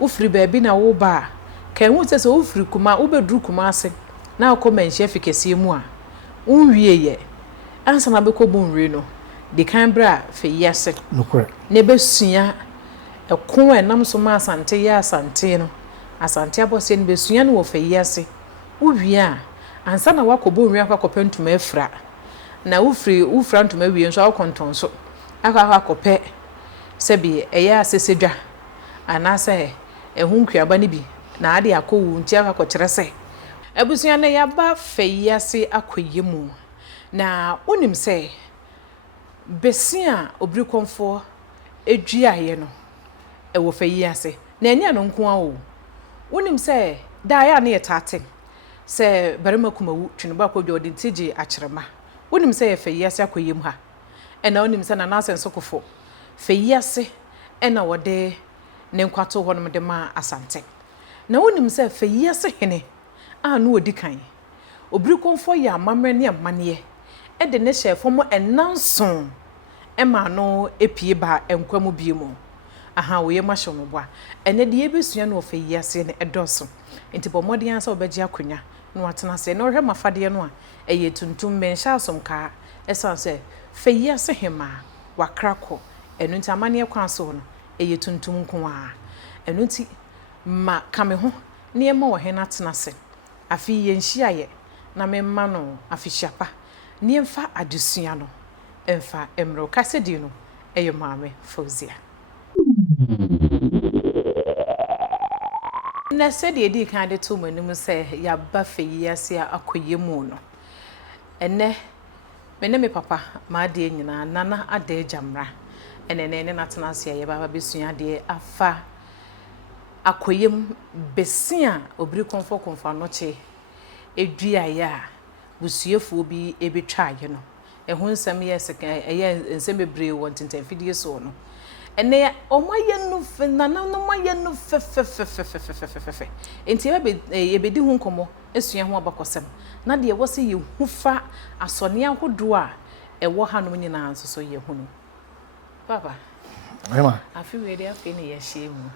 ufiri baby na wo ba kan hu se ufiri kuma wo bedru kuma ase na akoma nhye fikese mu a unwie ye ansa na bekọ bonwe no de kan bra Feyiase nokore ne besua ekon enam so ma asante ya asante no asante abose ne besua no wo Feyiase uwie a ansa na wakọ bonwe akọ ntuma afra na ufra ntuma wie nso akọ so akọ sebi eya asesedwa anase ehun kuaba ne bi na ade akọwu nti akọ kire se abusua na ya ba Feyiase akoyemu na onim se besia obrikonfo eduaye no ewo Feyiase na enya no nko awo onim se da ya na yetate se barima kumawu twinba kodwo de tiji akyerema onim se Feyiase akoyemu ha ena onim se na nasenso kofo Feyiase ena wode ne nkwato honom de ma asante na onim se Feyiase hene anu odikan obrikonfo ya amamre ne amane e de ne hyefo enanson ema no epie ba enkwamu biemu aha wo ye mahomboa ene de ebesua no Feyiase ne edoso enti bomode ansa obeji akonya no atena se no hwe mafade no a eye tuntum mensha asomka esanse Feyiase hema wakrako enu nti amane kwa so no eye tuntum nko a enu nti ma kame ho ne ema wo hena atena se afi ye nhia na memma no afihyiapa ne emfa adesua no emfa emro kasedi no eye maame Fauzia na sedi edi kan de to manum se ya ba Feyiase akoyemu no ene me papa ma de nyina nana ade jamra ene ne natena se ye baba besua de afa akoyem besia obri konfo no che eduaye a busuefo bi ebetwa ye no ehun nsem ye seka eye nsem bebre won tentamfidie so no ene omaye no nana no maye no fe enti ye bedi hu nkomo esua ho abakosem na de wo se ye hufa asone ahodo a ewo hanom nyina nso ye hunu papa ema afi we dey afi ne ye shemu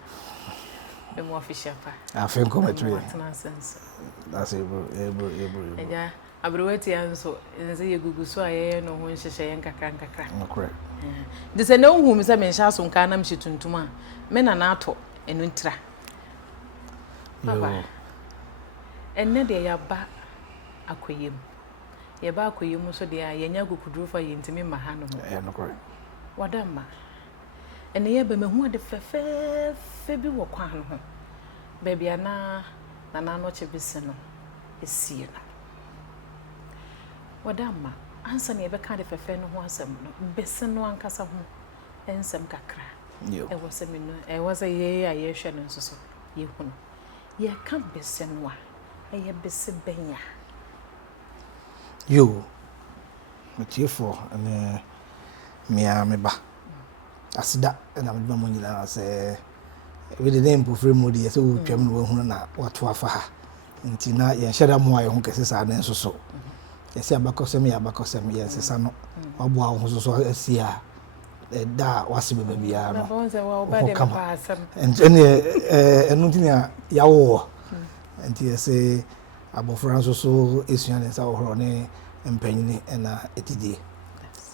emo official pa afi nkometwe that's able eja abrowati anso nze ye guguso aye no ho nhyehyɛ ye nkakra correct de se na hu mi se me nhya so nka na mhye tuntum a me na na ato enu ntira papa enne de ya ba akoyem ye ba akoyem so de ya nya gukuduru fa ye ntimi ma ha no no correct wadama ene ye be me hu de fefe bi wo kwa no ho bebia na no chebisi no esie no wadama ansa ne be ka de fefe no ho asem no bese no ankasa ho ensem kakra e wose me no e wose ye ya ye hwe no nso ye hu no ye ka bese no a ye bese benya yo metiefo ene mia meba asida na meduma mo nyina se we de dem pofre modi se wo twam no hu na wato afa ha nti na ye hyeda mo aye ho kese sa na nso so yesi abakosem ya abakosem ye sesa no wabo awo so so asia da wasibe babia no bonze wa obade pa asem ene enu ntinya yawo nti yesi abofra nso so esua ne sa ohoro ne mpanyini na etidie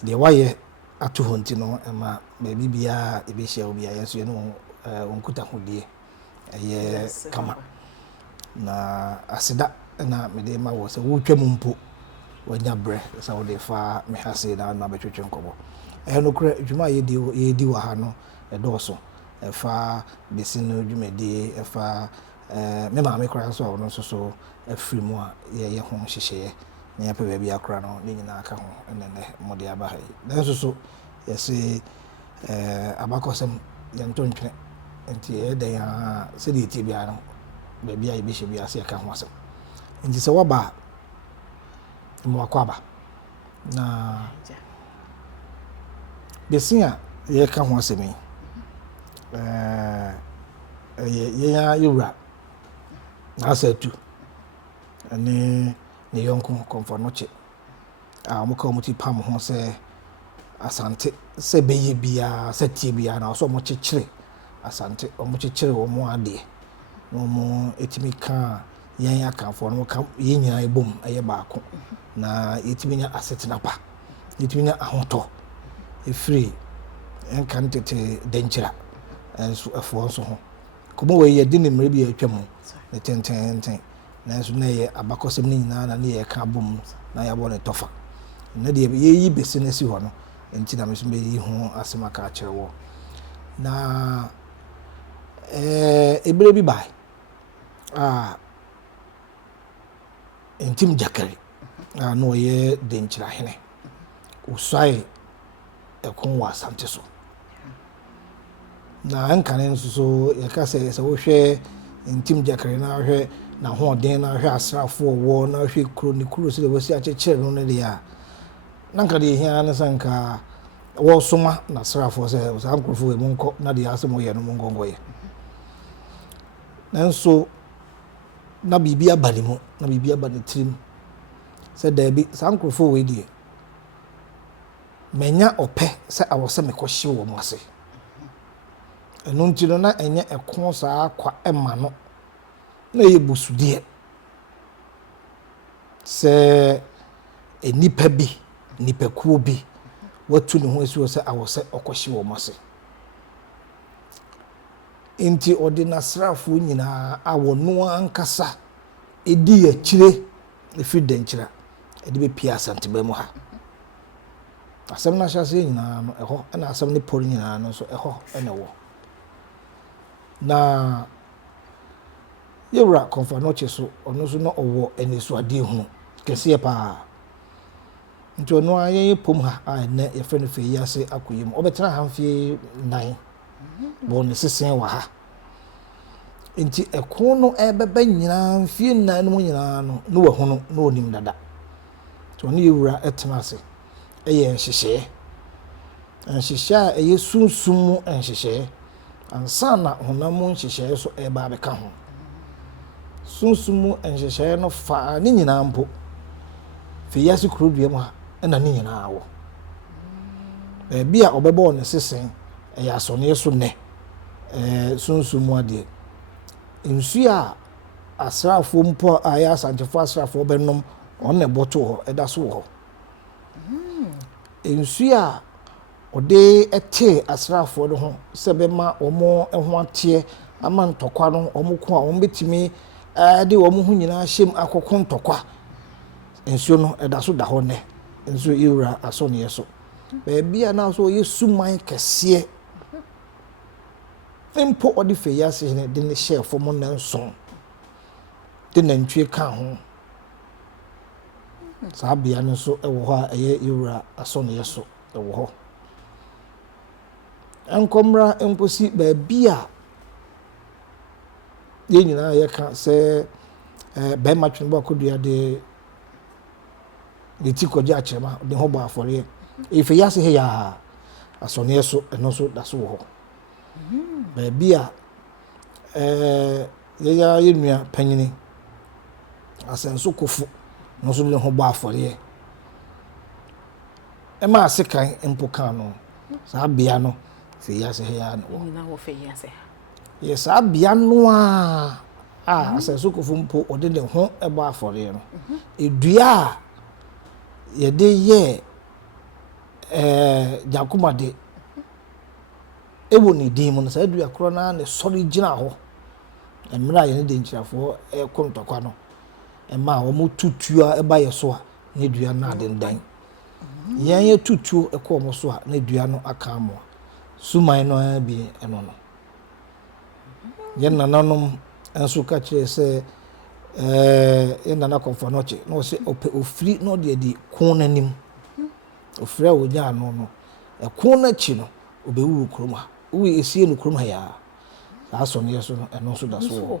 de waye atu honti no ema baby bia ebehia obi ayeso no onkuta hodie eye kama na asida na mede ma wo se wo twam mpo wanya bre sa wo de fa me hase na betwetwe nkobo no kura dwuma yedi wa ha no edoso fa besino dwumedi fa me ma me kura so no so afiri mu a ye ho hyehye na ya pe bia akura no ne nyina aka ho ene mode aba ha na so yesi abakosem yantontwe enti eden ya se de ti bia no ba bia ye behye bia se aka ho asem enti se waba mo akwaba na besia ye ka ho asem ye ya yura na asatu ani ne yonko komfo no che mo ka mo ti pam ho se asante se beye bia se tie bia na so mo chekire asante omo chechire omo ade no mo etimi ka yan akanfo no ka yenyina ebom eye baako na yetimi nya asetena pa yetimi nya ahoto efiri enkan tete denchira enso efo nso ho komo we ye di ne mre bi atwam ne tenten na enso na ye abakosem ni nyina na ne ye ka bom na ya bo ne tofa na de ye yi besi na si ho no enti na meso be yi ho asema ka akere wo na ebere bi bai intim jakari no ye denchira hene usai ekon wa asante so na ankane nso so yakase se wo hwe intim jakari na hwe na ho den na hwe asrafo wo na hwe kuro ni kuro se de wasi akekere no ne de ya nanka de hia na sanka wo soma na asrafo se sankrofo e monko na de asemo ye no mongongo ye nanso na bibia balimu na bibia banitrim se dabi sankrofo we die menya ope se awose mekohye wo mo ase enu ntino na enye ekon saa kwa ema no na ye busudie se enipa bi nipakuo bi watu ne ho asuo se awose okohye wo mo ase enti ordinasrafo nyina awono ankasa edi akire efi denchira edi be pia santeba mu ha asem na hyase nyina no eho na asem ne pori nyina no so eho ene wo na yewra konfanoche so ono so no owo eniso ade hu kese pa nti ono aye pom ha na ye fe no Feyiase akoyim obetena hamfie 9 bon sesen wa ha nti ekon no ebeba nyina mfie 9 no nyina no no wa hunu no onim dada to no yewra etena ase eye nhyehyɛ a eye sunsum nhyehyɛ ansa na honam nhyehyɛ so eba abeka ho sunsum nhyehyɛ no fa ne nyina mpo Feyiase kurodua mu ha na ne nyina awo bia obeba on sesen eye asone so ne sunsum ade nsu a asrafo mpo aya asanchefo asrafo benom on ne boto ho eda so ho nsu a ode ete asrafo do ho se be ma omo ho atie ama ntokwa no omo ko a omo betimi de omo hu nyina hyem akokon ntokwa nsu no eda so da ho ne nsu yewra asone yeso bia na so yesuman kese mpo odi Feyiase ne de ne share fo mo na nson de nantwie ka ho saa bia no so ewo ho a eye yewra asone yeso ewo ho enkomra emposi ba bia ye nyina ye ka se be matwen ba kodua de ti koji achema de ho ba afore Feyiase he ya asone yeso eno so da so ho ba bia ye ya yenua panyini asenso kofu no so de ho ba afore e ma asekan empoka no saa bia no Feyiase he ya no na wo Feyiase yes abia no asenso kofu mpo ode de ho e ba afore no edua ye de ye jakumade ewo ni din mo sa edua kro na ne sori gina ho emra ye ne de nchirafo kontokwa no ema wo mo tutua e ba ye so a ne dua na adendan yan ye tutuo e ko mo so a ne dua no aka mo suman no bi eno no ye nananom enso ka kire se ye nana konfanoche no se ofri no de di kon nanim ofra onya no no e kon na chi no obewuru kroma wo esie no kroma ya asone yeso no eno so da so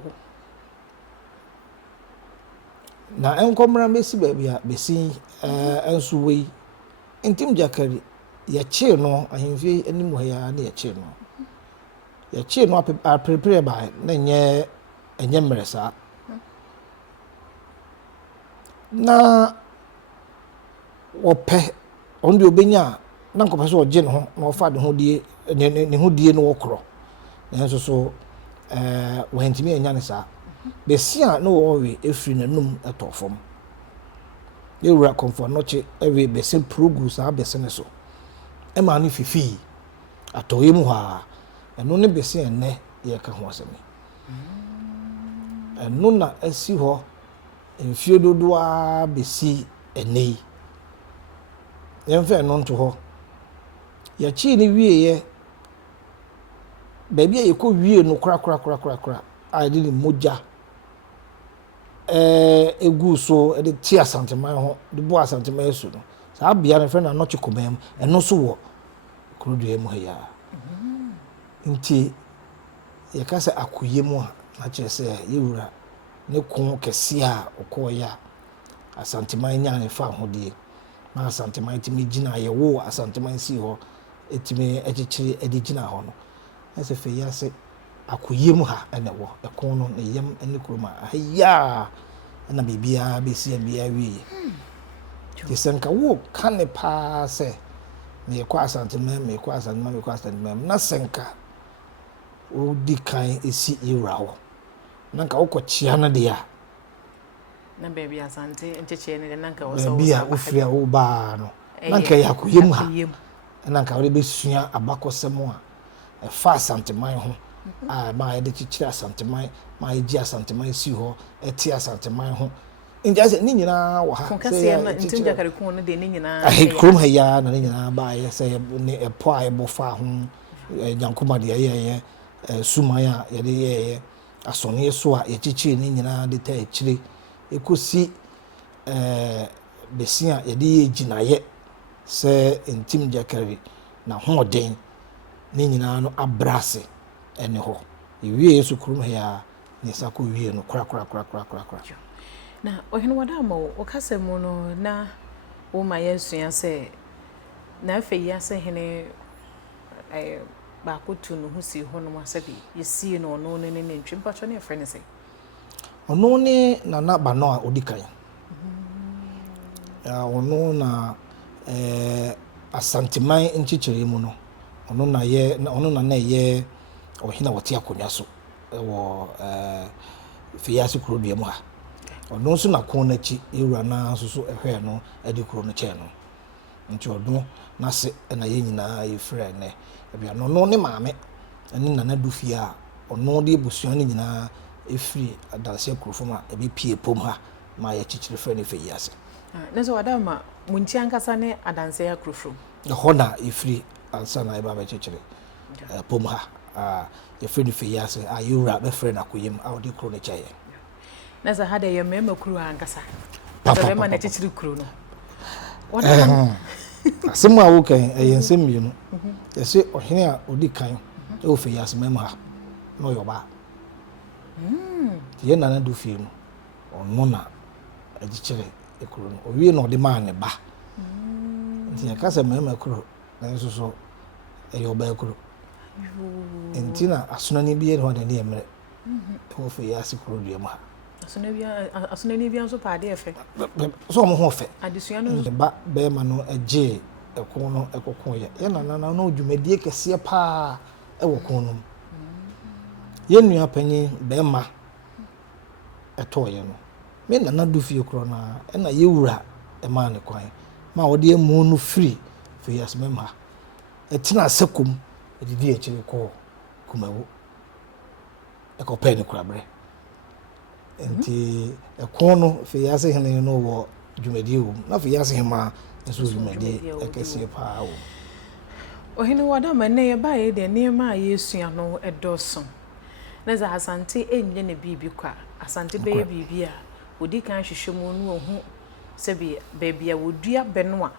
na enkomra mesi ba bia besi enso wei intim jakari ya chi no ahemfie anim ha ya na ya chi no ya chi no prepare ba na enye mresa na ope ondi obenya na nkopa so oje no ho na ofa de ho die ne ho die no wokro nanso so wahentimi anya ne saa besi a no wo we efiri nanum etofom yewura comfort noche ewe besi progu saa besi ne so e ma ne fifi atoye mu ha eno ne besi enne ye ka ho asemi eno na asi ho mfie dodoa besi enne yemfa eno nto ho ya chi ni wie ye baby ye ko wie no kra a de moja egu so de tia santeman ho de bo asanteman su no saa bia ne friend na noche komam eno so wo krodue mu ya nti ye ka se akoye mu a na che se yewura ne kon kese a okoya asanteman nya ne fa ho de na asanteman timi gina ye wo asanteman si ho etimi echichiri edigina ho no ese Feyiase akoye mu ha ene wo ekon no ne yem ene kuroma aya na bibia besi bia wi tisenka wo kane pa se me kwa asanteman na senka o dikan esi irawo nanka wo chia na dia na baby asante encheche ne nanka wo so bia wo fria wo ba no nanka ya akoye mu ha nanka wo be sua abakosemo a fa asanteman ho ma ye de chichira asanteman ma ye ji asanteman si ho eti asanteman ho nja se ni nyina wa ha se ntinja kare kun no de ni nyina krom ha ya na ni nyina ba ye se ne epo a ebo fa ho yankuma de ye suma ya ye de ye asone so a ye chichire ni nyina de ta chire ekosi besia ye de ye ginaye se ntim jakare na hoden ni nyina no abrase ene ho iwie Yesu krum ya ne sako wie no kra na ohene wadama o kasemu no na wo ma yesua se na Feyiase hene ba ko tu no husi ho no asabi yesi no no ne ntwimpa cho ne frene se ono ne na ba no a odikan ono na asanteman nchichire mu no ono na ye ohina wote akonya so wo Feyiase krodua mu ha ono so na kon na chi ewura na so ehwe no ade kro no che no nti odo na se na ye nyina ye frɛ ne bia no ne maame ani nana dufia ono de busua ne nyina efiri adanse krofom a ebe pie pom ha ma ye chichire frɛ ne Feyiase na so wadama munti ankasa ne adanse ya krofom ho na efiri ansa na eba ba chichire pom ha ye frɛ ne Feyiase a yewura be frɛ na koyem a ode kro ne che ye na za hada ye mema kru ankasa ba ma na chichire kru no wadama asemu a wo kan ensem mienu yesi ohene a odi kan e o Feyiase mema ha no yoba ye nana do fie no ono na agichire ekuru no owie no de ma ne ba nti yakasa mema kuru na nso so e yoba ekuru nti na asonani bi e ho de ne emre o Feyiase kuru de ma asonani bi anso pa de efe so mo ho fe adesua no ba be ma no age ekon no ekokon ye nana no dwumadie kese pa e wo kon no ye nua panyin be ma etoye no me nana do fie kro na e na ye wura e ma ne kwan ma wo de emu no free Feyiase mema etina asekum edidi echire ko kumawo e ko pe ne kurabre enti ekon no Feyiase hene no wo dwumadie wo na Feyiase hema nso dwumadie ekese pa wo ohene wadama ne ye ba ye de nema yesua no edoso na za asante enye ne bibi kwa asante be bibi a odi kan hwehwemu no ohu se be a wodua benwa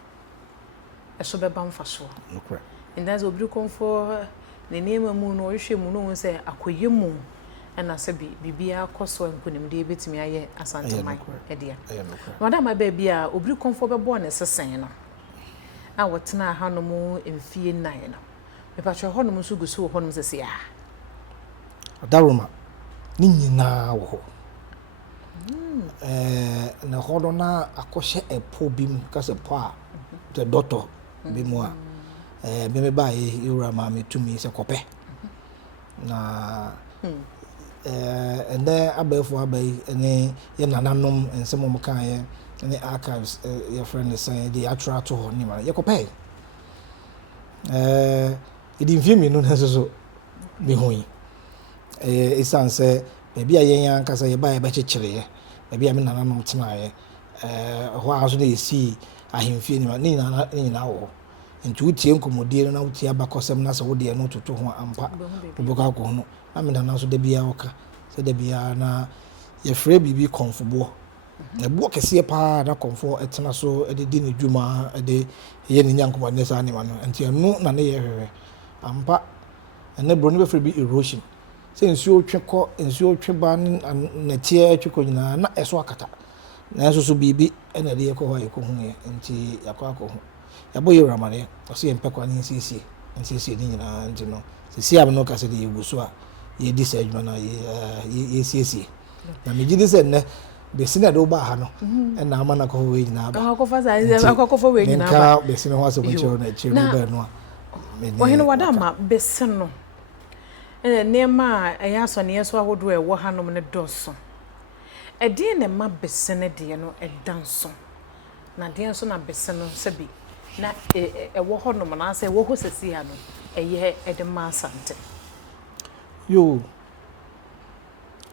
eso be ban faso nokra nda za obiri konfo ne nema mu no hwehwemu no se akoyemu na se bibi akoso nkonim de betimi aye asante mai edia wadama be bia obiri konfo be bo ne sesen no a wotena ha no mu emfie nan no me pa hwe ho no so gusu ho no sese a daruma ni nyina wo ho na hodo na akɔhye epo bim ka se po a the doctor bi mu a me ba ye yura ma me tumi se kopɛ na ɛnɛ abɛɛfo abai ne yɛ nananom nsɛm ɔmo kan ne archives your friend is saying the attra to hɔ nima yɛkɔpɛ ɛdi mfie no nso me ho yi ɛsan sɛ baabi a yɛn ankasa yɛba yɛbɛkyekyere baabi a me nananom tenaeɛ hɔ a so na yɛsi ahemfie nima ne nyinaa wɔ nti wotie nkɔmmɔdie no na wotie abakɔsɛm na sɛ wodeɛ no toto ho ampa wobɛkɔ akɔ ho no na me nana so da biara wɔka sɛ da biara na yɛfrɛ biribi kɔmfoboɔ ɛboɔ kɛseɛ paa na kɔmfoɔ ɛtena so ɛde di ne dwuma ɛde yɛ ne nyankopɔn saa nneɛma no nti ɛno na ne yɛ hwehwɛ ampa ɛnɛ bro ne bɛfrɛ bi erosion sɛ nsuo twe ba ne nɛteɛ twe kɔ nyinaa na ɛso akata nanso so biribi ɛna ɛde yɛkɔ hɔ a yɛkɔ ho yɛ nti yɛakɔ akɔ ho yɛabɔ yɛ wuramanneɛ ɔsɛ yɛmpɛ kwa ne nsiesie ne nyinaa nti no sɛsie a no ka sɛ de yɛgu so a yɛdi saa adwuma no yɛsiesie na megye di sɛ nnɛ bɛsi na de woba ha no ɛna ama no akɔfɔ wei nyinaa ba menka bɛsi no ho asɛm kyerɛ no akyirɛ no bɛɛ no a ɔhene wada ma bɛsi no nneɛma a ɛyɛ asɔneɛ so ahodoɔ ɛwɔ hanom no dɔso ɛdeɛ na ma bɛsi no deɛ no ɛda nso na deɛ nso na bɛsi no sɛbi na ɛwɔ hɔ nom na asɛ ɛwɔ hɔ sɛsi ha no ɛyɛ ɛde ma asante yo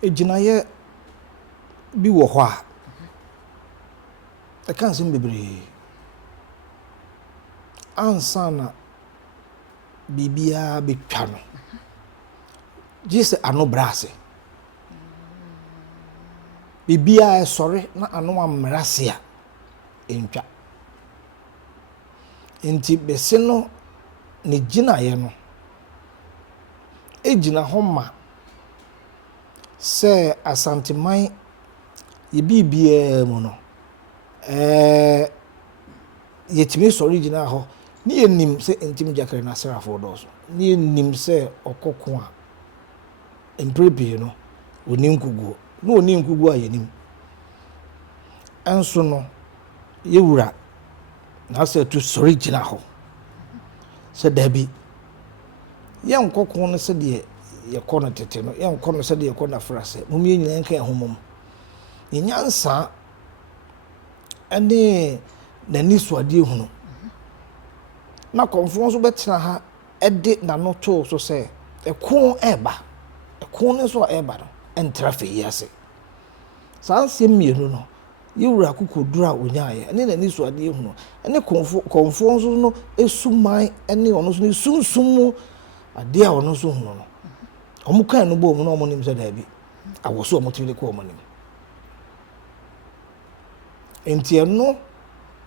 egyinaeɛ bi wɔ hɔ a ɛka nsɛm bebree ansa na biribiara bɛtwa no gye sɛ ano brɛ ase biribiara ɛsɔre na ano ammra ase a ɛntwa nti bɛse no ne gyinaeɛ no ɛgyina hɔ ma sɛ asanteman yɛbiribiara mu no yɛtumi sɔre gyina hɔ ne yɛnim sɛ ntim gyakare no asrafoɔ dɔɔso ne yɛnim sɛ ɔkɔko a mprɛpii no ɔni nkuguo na ɔni nkuguo a yɛnim ɛnso no yɛwura na sɛ to sɔre gyina hɔ sɛ dabi yɛnkɔko no sɛdeɛ yɛkɔ no tete no yɛnkɔ no sɛdeɛ yɛkɔ no afrasɛ mom yɛ nyinaa nka ɛhomom yɛnyansa ɛne n'ani soadeɛ hunu na kɔmfoɔ nso bɛtena ha ɛde n'ano too so sɛ ɛko ɛɛba ɛko no nso a ɛɛba no ɛntra Feyiase saa nsɛm mmienu no yɛwura akokoduru a onyaayɛ ɛne n'ani soadeɛ hunu ɛne kɔmfoɔ nso no esuman ɛne ɔno nso no esunsum mu adeɛ a ɔno nso hunu no ɔmo kan no bɔ ɔmo na ɔmo nim sɛ daabi awɔ so ɔmo tiri kɔ ɔmo nim nti ɛno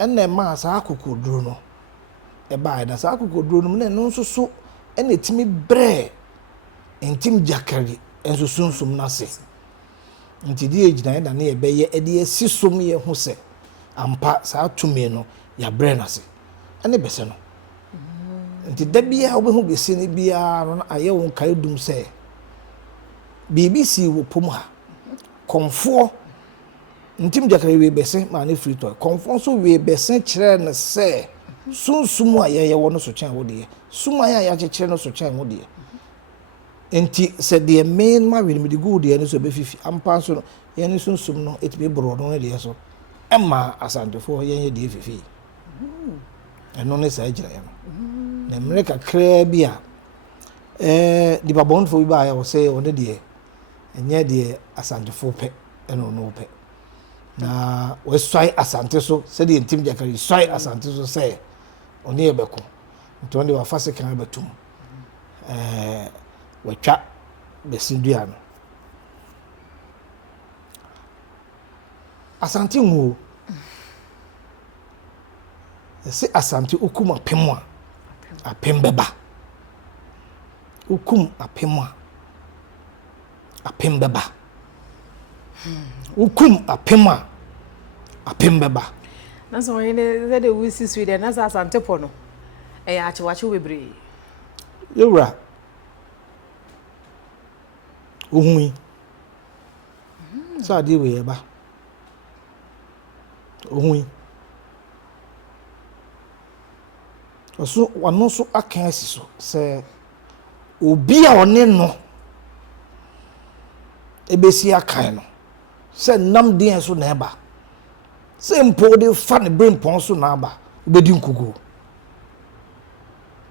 ɛna ɛma saa akokoduru no ɛbaa ɛda saa akokoduru no na ɛno nso so ɛna etimi brɛ ntim gyakari nso sunsum n'ase nti deɛ gyina ɛda ne yɛbɛyɛ ɛde esi som yɛ ho sɛ ampa saa tumi no yɛabrɛ n'ase ɛne bɛsɛ no nti da biara wobɛhu bɛsi no biara no na ayɛ wo nkae dum sɛ biribi si wɔ pom ha kɔmfoɔ ntim gyakari wei bɛsɛ ma ne firi tɔ kɔmfoɔ nso wei bɛsɛ kyerɛ no sɛ sunsum a yɛyɛ wɔ no so kyɛn wo deɛ sum a yɛakyekyerɛ no so kyɛn wo deɛ nti sɛ deɛ main ma wele me de go deɛ no so bɛfifi ampa nso no yɛn sunsum no ɛtumi borɔ no deɛ so ɛma asantefoɔ yɛn yɛ deɛ fifi ɛno ne saa gyina yɛn na mmerɛ kakraa bi a nipa bɔnfoɔ bi ba ayɛ wɔ sɛ ɔne deɛ ɛnyɛ deɛ asantefoɔ pɛ ɛna ɔno pɛ na wɔsɔe asante so sɛdeɛ ntim gyakari sɔe asante so sɛ ɔne yɛ bɛko nti ɔne wafa sekan bɛtum wɔtwa bɛsi dua no asante nguo ɛsɛ asante okum apem a apem bɛba okum apem a apem bɛba okum apem a apem bɛba na so yɛne de wusi Sweden na asante po no ɛyɛ akyewache bebree yɛwura ohui sɛ adeɛ wei yɛba ohui ɔso wano so aka asi so sɛ obi a ɔne no ebesi akan no se nam den so na eba se mpo de fa ne brain pon so na aba obedi nkugu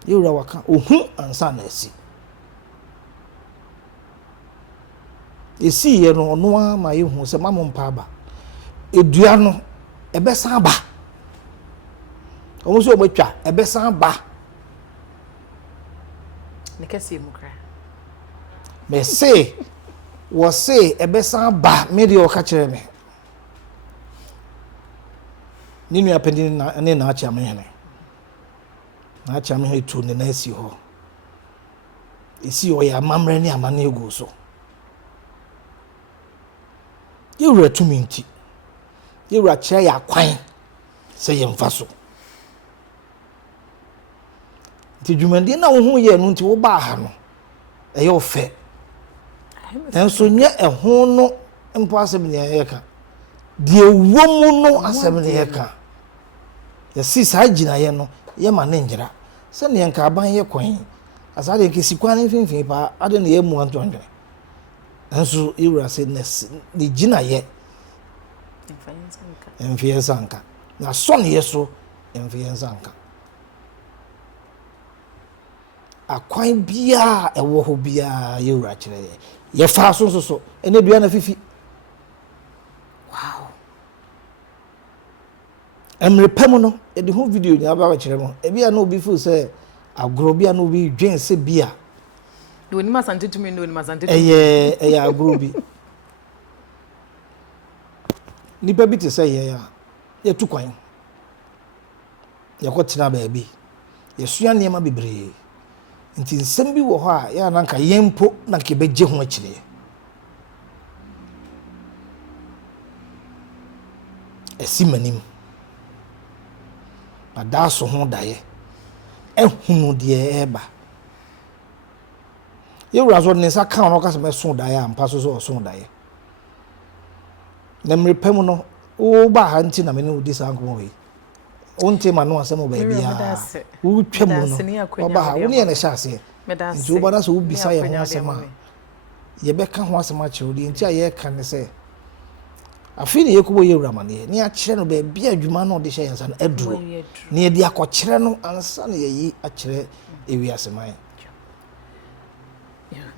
yewura waka ohu ansa na asi esi ye no no ama yehu se mamon pa aba edua no ebesa aba omo so obetwa ebesa aba ne kase mu kra me say wo say ebesa aba me de o ka kire me ni nua pendin na ne na acha me hene na acha me tu ne na asi ho esi o ya mamre ne amane egu so yewura tumi nti yewura kire ya kwan se ye mfa so nti dwumande na wo hu ye no nti wo ba ha no eye ofe enso nye eho no mpo asem ne ye ka de womu no asem ne ye ka ya si sa gina ye no ye ma ne njira se ne nka aban ye kwan asade nke sikwan ne finfin pa ade ne ye mu antondwe enso yewura se ne gina ye emfiyensa nka na so ne ye so emfiyensa nka akwan bia ewo ho bia yewura kire ye fa so ene dua na fifi wow emre pem no e de ho video nya ba kire mo e bia na obi fu se agro bia na obi dwen se bia do ni masante tumi no ni masante eye agro bi ni pa bi te se ye tu kwan ye ko tena ba bi ye sua niam bebre nti nsem bi wo ho a ya na nka yempo na ke beje ho akire esi manim adaso ho daye ehunu de eba yewura so ne sa kan no ka se me so daye ampa so so daye na mrepem no wo ba ha nti na me ne odi sa nko we onte ma no asem ba bia wo twam no oba ha wo ne na sha ase nti wo ba na so wo bisa ye ho asem a ye be ka ho asem a che odi nti aye ka ne se afi ne yekubo yewura mane ne a kire no ba bia adwuma no de hye yansa na aduro ne ye de akokire no ansa ne ye a kire ewi aseman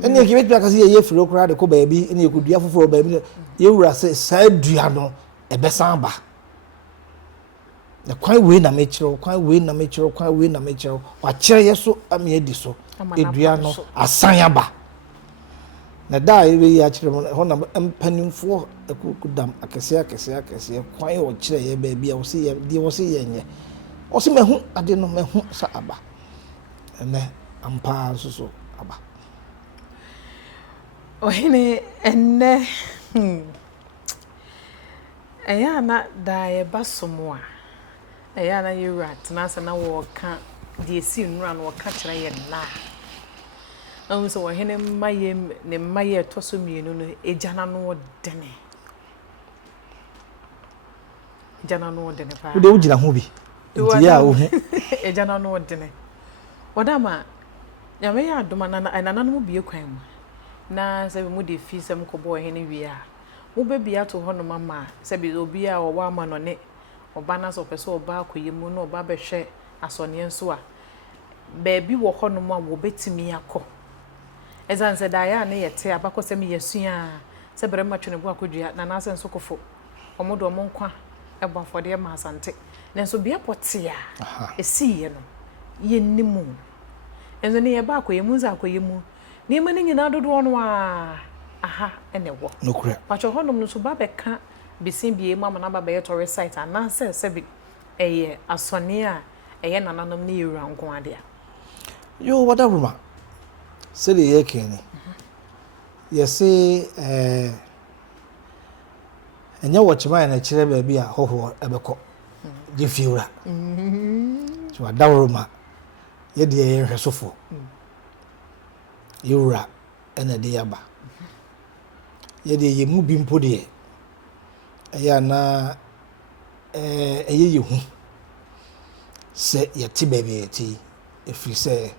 ene ke betwa ka se ye firo kra de ko ba bi ene yekudua foforo ba bi yewura se sa dua no ebesa ba the kwan we na mechiro wa kire yeso ame edi so edua no asan aba na da we ya kire mo ho na empanimfo ekukudam akese kwan wo kire ye ba bia wo se ye die wo se ye nye wo se mehu ade no mehu sa aba ene ampa so aba ohene enne eya na da ye basomo a eya na yewura tenase na wo ka de esi nura na wo ka kire ye na so ohene maye ne maye toso mienu no ejana no dene pa wo de ugina ho bi nti ya wo hu ejana no dene wadama nyame ya adoma na no bie kwan mu na se mu de fi se mkobo ohene wi a wo be bia to ho no mama se bi obi a wo wa ma no ne oba na so pese oba akoyemu no oba behwe asone nso a beebi wo ho no ma wo betimi akọ ezan se da ya ne yete abakọ se mi yesua se bere ma twene bu akodua na na se nso kofo omodo omo nkwa eba fode ma asante nenso bia potia esi ye no ye nimu enzo ne ye ba akoyemu za akoyemu ni mani nyina dodo no aha ene wo nokure pacho honom no so ba beka bisin bie mama na ba be to recite ana se bi eye asone a eye nananom ne yewura nko ade a yo whatever se de ye keni ye se enya wochima na kire ba bi a hoho ebeko je fiura so adawroma ye de ye hwesofo yewura ena de yaba ye de ye mu bi mpo de eya na eye yehu se ye ti bebe ye ti efiri se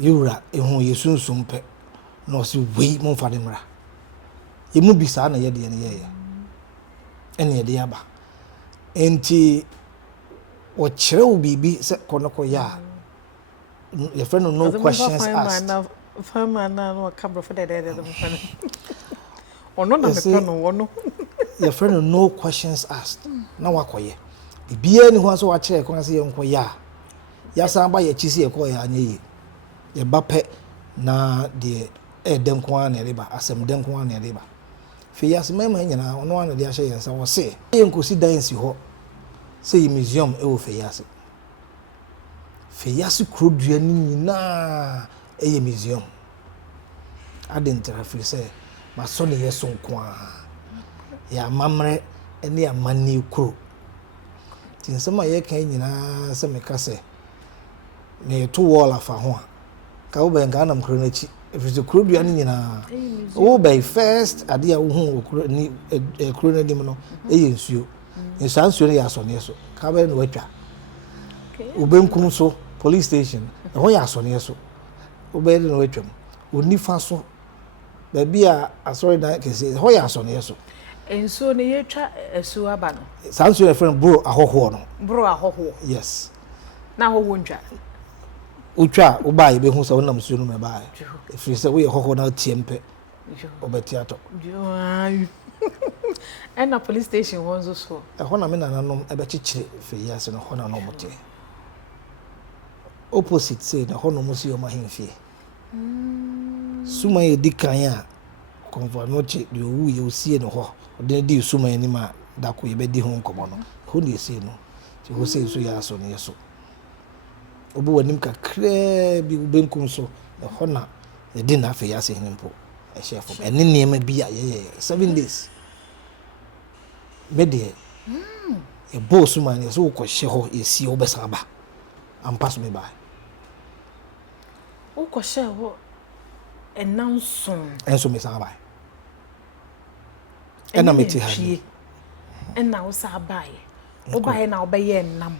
yewura ehu ye sunsum pe no se wei mo fa de mra yemu bisa na ye de ne ye ene ye de aba enti o kire wo bibi se konoko ya your friend no questions asked Farmer no camera for the ono na me no wono your friend no questions asked na wakoye bibia ni ho so wa kire kon se ye nko ya san ba ye chisi ye ko ya anye ye bape na de dem ko an ne ba asem dem ko an ne ba Feyiase mema nyina ono an de ahye yensa wo se ye nkosi dan si ho se yi museum e wo Feyiase krodua ni nyina e ye museum adentra free se maso ne yeso nko a ya mamre ene ya mani kro tinsema ye kan nyina se meka se ne to wall afa ho a ka wo ben ga nam kro na chi if the krodua ni nyina wo by first ade a wo hu kro ni kro na dim no e ye nsuo nsuo ne ya so ne so ka ba no watwa ubenkum so police station ho ya so ne so wo be no watwam onifa so ba bia asori na kese ho ya so ne so ensuo ne yetwa esu aba no sansuo e friend bro ahoho no bro ahoho yes na ho wontwa utwa uba ye be hu so nam suo no me ba if say we hoho na tiempe obeti ato and na police station wonzo so e ho na me nananom e be chichire Feyiase no ho na no mote opposite say na ho no musi o mahemfie suma ye dikan a konfo no che de owu ye osie no ho de di suma ni ma da ko ye be di ho nkomo no ho ne sie no ti ho sei so ya so ne so obu wanim kakra bi ubenkum so e ho na ye di na Feyiase hinimpo e chef ene niema bi a ye 7 days media e boss man ye so ko hye ho ye si obesa ba ampas me ba o ko hye ho enanson enso me sa ba ena meti ha ena wo sa ba ye o ba ye na o be ye nam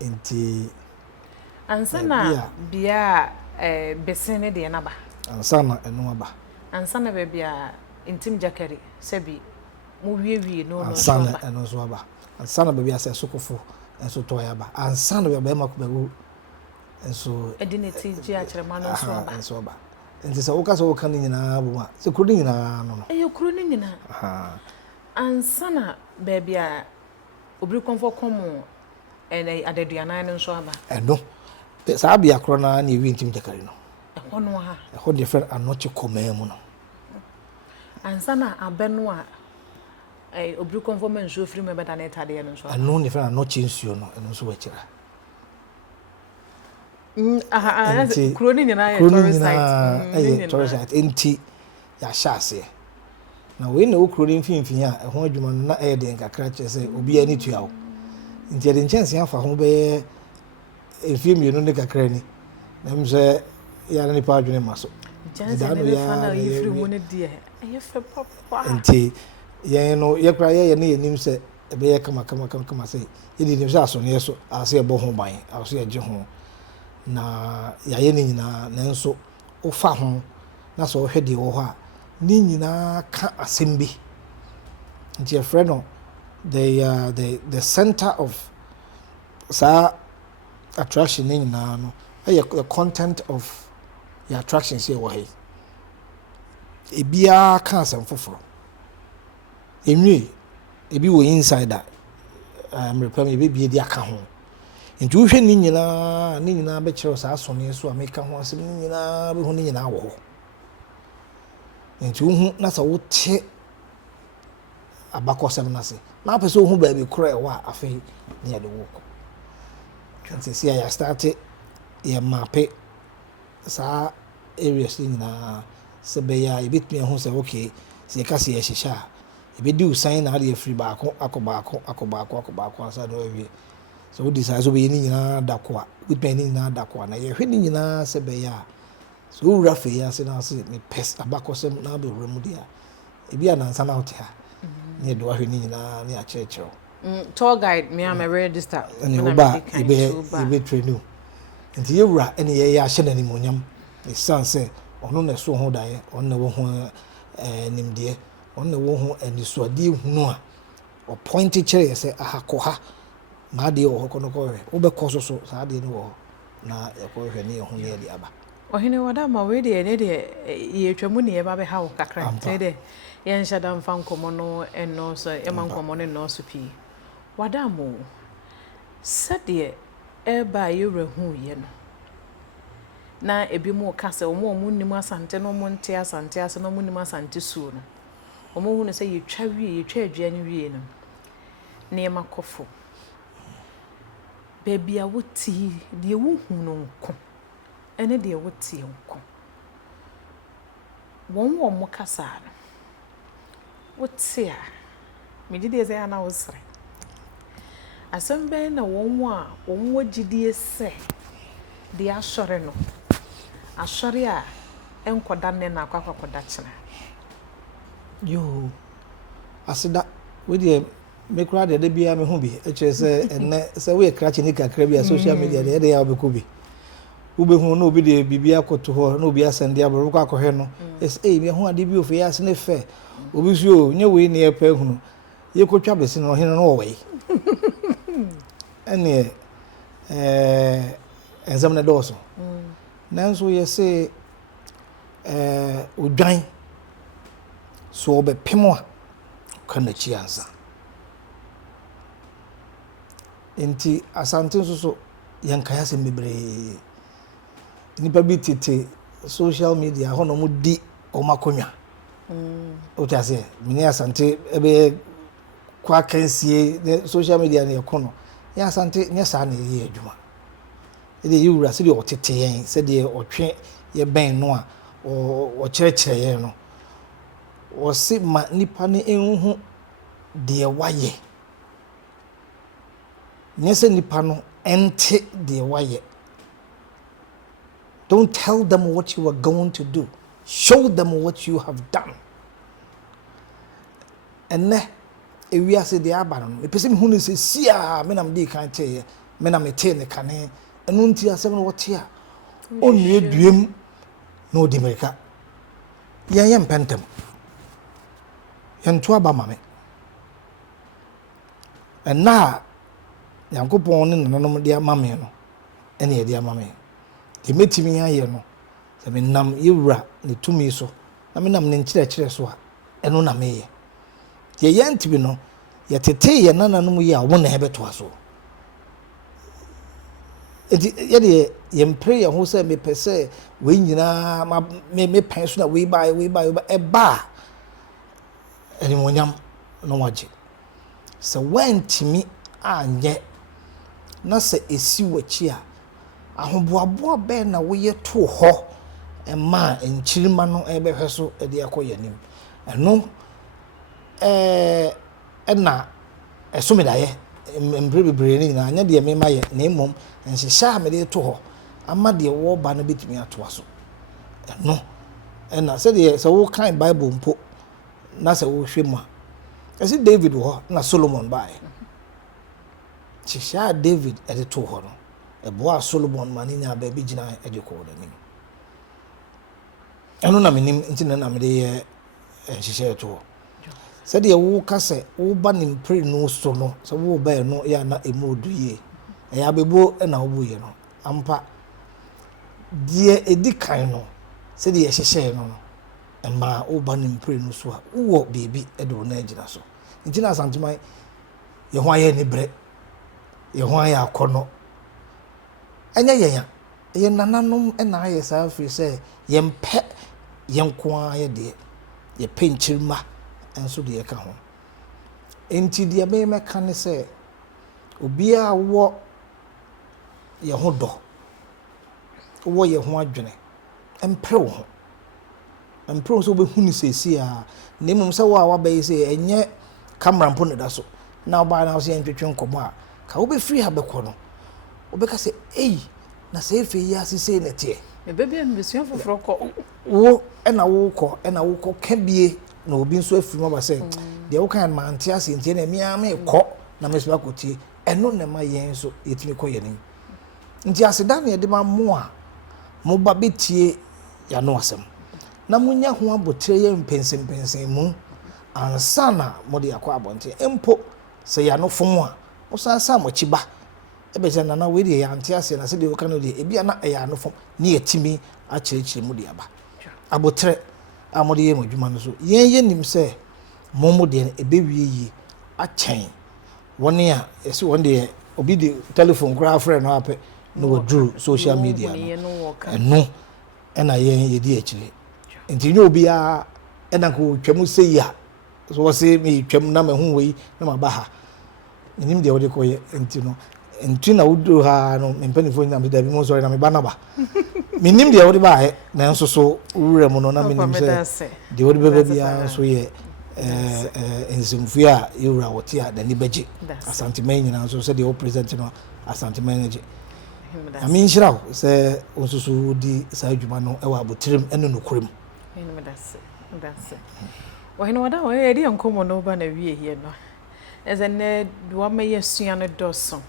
enti ansana bia besene de na ba ansana eno aba ansana be bia intim jakari sebi mu wiewie no no ansana eno so aba ansana be bia se sokofo enso to ya ba ansana be ba makubawu enso edineti ji akyerema no so aba enso aba enti se wo ka so wo kan nyina bo ma se kuro nyina no no kuro ni nyina ansana be bia obri konfo komo ene adeduanan no so aba eno sa bia kro na wi intim jakari no ono ha ho de friend anoche komemu no ansana abenu a obri konfo men so free me beta na etade no so eno ne friend anoche nsuo no eno so wachira kuro ni nyina ya tourist site tourist site enti ya shase na we na okuro ni mfimfin a ho adwuma na e de nkakra che se obi ani tuawo nti de nchen se afa ho be efimienu ne kakra ni na mse ya na nipa adwene maso da no ya na yefiri mu ne de e fe papa nti ye no ye kra ye ne yenim se e be ye kama se ye di nim se aso ne so ase e bo ho ban aso ye je ho na ya ye ni nyina nanso ofa ho na so hwede wo ho a ni nyina ka asembi nti ye frɛ no the center of sa attraction ni nyina no the content of your attractions here why ebia ka asem foforo enwi ebi wo insider repam ebi bi di aka ho nti wo hwe ni nyina be kire sa asone so ameka ho asem ni nyina be ho ni nyina wo nti wo hu na sa wo te abakosem na se na pese wo hu ba bi kro e wa afei ne ya de wo ko nti se ya start ye mape sa areas ni na se be ya ebitmi ho se okay se ka se ye hihya ebedi usan na de free baako akọ asa do ewie so we decide so be ni nyina dakoa with me ni nyina dakoa na ye hwe ni nyina se be ya so wura Feyiase na se me pes abakosem na be wura mu dia ebi anansa na hote ha ne do ahwe ni nyina ne a chechero tour guide me am register and you ba ibe train you nti ye wura ene ye ya hye na ni monyam e san se ono na so ho dae ono na wo ho nimde ono na wo ho anisuade hunu a o point kire say ahakọ ha ma de wo ko no ko hwe wo be ko so sa de no wo na e ko hwe ne ho ne de aba ohene wada ma we de ne de ye twamu ne ye ba be ha wo kakra te de ye nshada mfa nkomo no eno so e ma nkomo no no so pi wada mo sade e ba ye rehu ye no na ebi mu ka se omo nnim asante no mo nte asante ase no mo nnim asante suo no omo hu ne se ye twa aduane wie no ne ma kofo baby a wuti de wo hu no nko ene de wuti nko wo mo kasa no wuti a me de ze ana wosre asembe na wo gidie se de asore no asore a enkoda ne na akwakoda kina yo asida we de me kura de bia me hu bi e kire se enne se we kra chi ni kakra bi social media de ya obeku bi ube hu no obi de bibia koto ho no obi asende abro ko akohwe no es me hu ade bi ofe ya se ne fe obi so nye we ne e pa hu no ye kotwa besi no he no we ene enzam na doso nanso ye se odwan so obe pemo a kana chi ansa enti asante so yankaya se mebre nipa bi tete social media ho no mu di o makonwa o ta se mini asante ebe kwa kansie social media ne yakono ya asante nya sa na ye adwuma ede yiwura se de otete yen se de otwe ye ben no a o kyerɛkyerɛ yen no o se ma nipa ne enhu de waye nyese nipa no ente de waye. Don't tell them what you are going to do. Show them what you have done. And ne Feyiase de abano me pese me hu ne se sia me na me de kan te me na me te ne kane enu nti asem no wote a onu eduem na odi merika ye mpentem ye nto aba mame na yankopon ne nanom de amame no ene ye de amame de metimi aye no se me nam yewura ne tumi so na me nam ne nkyerɛkyerɛ so a eno na meye ye yantibi no ye tete ye nananom ye a wo na hebeto aso ye de ye mpre ye ho se me pese we nyina me pen so na we buy e ba eni monyam no waje se wantimi anye na se esi wachi a ahoboabo be na wo ye to ho e ma enchirima no e behwe so e de akoyanim eno na esomedaye mbre bebre ni na anya de me maye na emom enhihya me de to ho ama de wo ba no betimi ato aso eno na se de se wo kan bible mpo na se wo hwemu a ese David wo na Solomon bae hihya David e de to ho no e bo Solomon mani nya ba bi gina e de ko da ni eno na menim ntina na me de hihya to ho said ye wo kase wo ba nim pre no so no so wo ba no ya na emodu ye e ya bebo na wo ye no ampa die edikan no said ye hyehye no ma wo ba nim pre no so a wo baby e do na agina so ntina asanteman ye ho aye ne bre ye ho aye akono anya ye nananom na aye sa free say ye mpe ye nko aye de ye penchirma enso de ka ho enti de me meka ne se obi a wo ye ho do wo ye ho adwene empre wo ho empre so be huni sesi a ne mum se wo a wa be se enye camera mpo ne da so na ba na so entwetwe nkomo a ka wo be free ha be ko no wo be ka se na se Feyiase se ne tie me bebe ambition foforo ko wo na wo ko ka bie na obi nso afiri ma se de wo kan ma ante ase ntie na mia me kɔ na me so akotie eno na ma yen so yetimi kɔ yɛnim nti aseda na yɛde ma mo a mo ba betie ya no asɛm na munya ho abotre ye mpensen mu ansana mode akwa abonte empo se ya no fom a osansa mochiba ebe na we de ya ante ase na se de oka no de ebia na ya no fom ne yetimi a kirikiri mu de aba abotre amode ye modwuma no so yen nim se momo de ebewie yi a chen woni a esi won de obi de telephone kra friend no ape no wodru social media no ena yen yedi akire nti nyo obi a ena ko twam sei a so wose me twam na me hu wei na mabaha nim de wode ko ye nti no nti na wodru ha no mpanifo na me da bi mo sorry na me ba na ba minim de wode ba he na nso so wura mu no na minim se de wode bebe bia so ye enzimfu a yura wote a da ni beje asanteman nyina so se de o present no asanteman nje ami nshiraw se onsusu di sa adwuma no e wa abotrem eno nokurem that's why no wada we edi enkomo no ba na wie hie no ezene do ma yesua no doso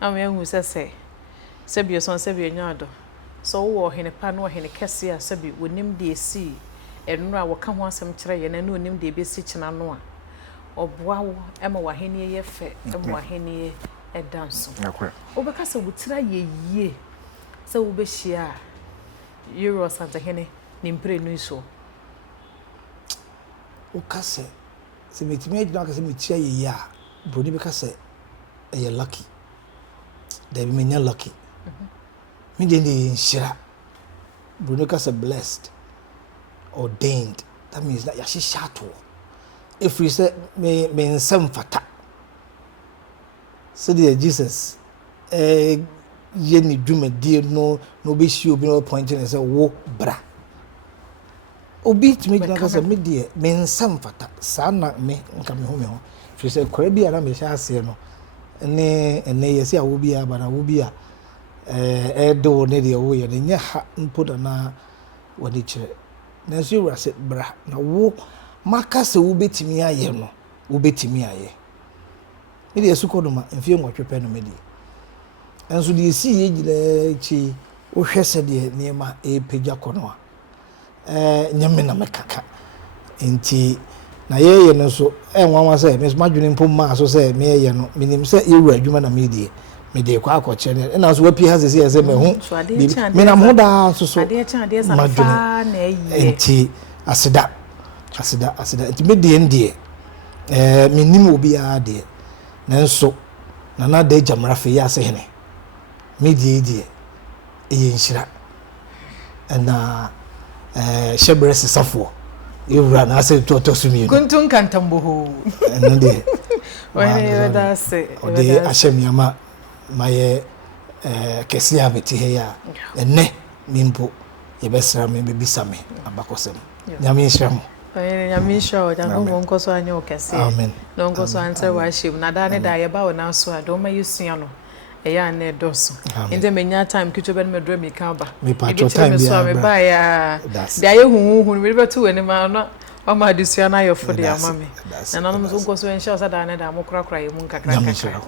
am ya hu se bi so se bi nyado so wo hene pa no hene kese a se bi wonim de esi enura wo ka ho asem kire ye na no onim de be si kina no a oboa wo e ma wahene ye fe e ma wahene e danso obeka se wutira ye yie se wo be hia euro santa hene ni mpre no iso o kase se metimi adina kase metia ye ya broni be kase e lucky da bi menya lucky me de nshira broni kase blessed ordained. That means that yashi shato. If we say me nsem fata. So dear Jesus, yeni dwuma die no be shi obi no point and say wo bra. Obi timi gina ka say me die me nsem fata. Sa na me nka me ho me ho. If we say kora bia na me sha ase no. Ene yesi a wo bia ba na wo bia do ne de wo ye ne nya ha mpo da na woni kire. Na so wura se bra na wo maka se wo betimi aye no wo betimi aye me de sukodo ma mfie nwotwepe no me de enso de si ye gile chi wo hwese de niema pagya kono a nyame na mekaka enti na ye no so nwanwa se me madwene mpom ma so se me ye no minim se ye wura adwuma na me de kwa akọche ne na so wapi ha se se me hu me na mo da so ade sa fa na yi enti asida enti me de ndie me nim obi a de nanso na da jamra Feyiase hene me de e nshira na shebre sesafo ewura na ase to su mi kuntun kantambo ho eno de we da se de ashemiama maye kesi a meti he ya enne mimpo ye besra me bebisa me abakosem nyame nhyiram nyame nhyiram jango nkoso anyo kesi amen no nkoso answer wa shim na da ne da ye ba wona so a do ma yesua no eya na edoso inde menya time kitcho ben me do me ka ba me patcho time bia me ba ya da ye hu me beto wani ma no mama adusua na yofo de amame na nanom so nkoso nhyiram sa da ne da mokrakra ye mu nkakra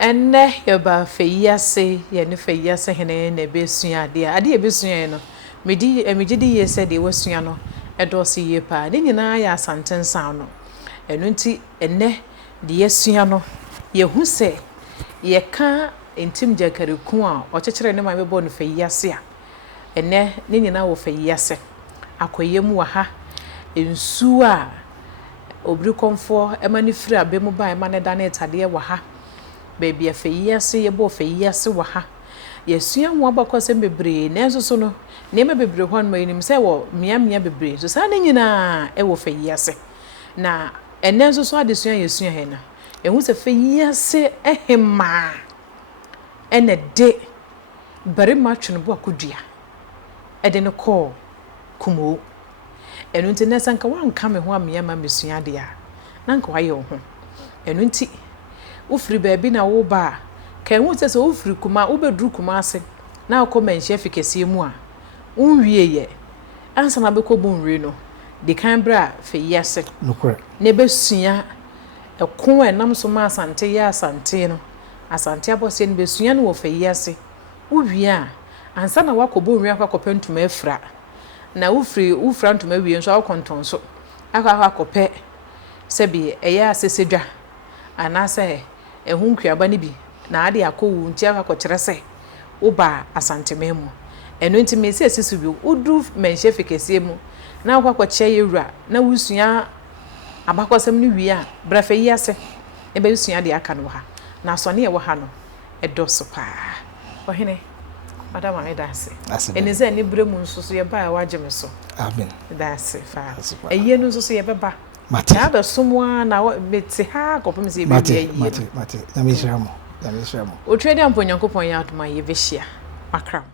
enne yoba Feyiase ye ne Feyiase hene na besua ade besua no megidi ye se de wasua no edosi ye pa ne nyina ya asantensa no enu nti enne de yesua no ye hu se ye ka entim jakariku a okekere ne ma bebo no Feyiase a enne ne nyina wo Feyiase akoyem wa ha ensu a obri komfo emani firi abemu ba emane da na etade wa ha baby Feyiase ye bo Feyiase wa ha yesua ho abakosem bebre na enso no ne me bebre ho no yinim se wo mia bebre so sa ne nyina e wo Feyiase na ene enso so adesua yesua he na ehu se Feyiase ehema ene de bari ma twene bo akodua ede ne ko kumo enu nti na sanka wanka me ho amia ma mesua de a na nka waye ho enu nti ufiri baabi na wo ba ka hu se ufiri kuma wo bedru kuma ase na akọ menhye fikese mu a unwie ye ansa na bekọ bu unwie no de kan bra Feyiase nokore ne besua ekon enam so ma asante ya asante no asante abose ne besua no wo Feyiase uwie a ansa na wakọ bu unwie akọ pentuma afra na ufra ntoma wie nso akonton so akakopɛ sɛ bi ɛyɛ asesedwa anase ɛho nkuaba ne bi na ade akɔwu nti akakɔkyerɛ sɛ woba asantememu ɛno nti me sɛ sisi bi udu menhye fikɛsie mu na akakɔkyɛ yewura na wusua abakɔsɛm no wie a bra Feyiase ebe usua de aka no ha na asɔne ɛwɔ ha no ɛdɔ so paa ɔhene madam Aidase eni sɛ ni bre mu nso so ye ba wagye me so amen dase fa ɛyɛ no nso so ye bɛba mate ya bɛ somoa na mete ha kɔpem sɛ be bia yi mate na me hira mo o twede ampo Nyankopɔn ya adoma ye bɛhyia makram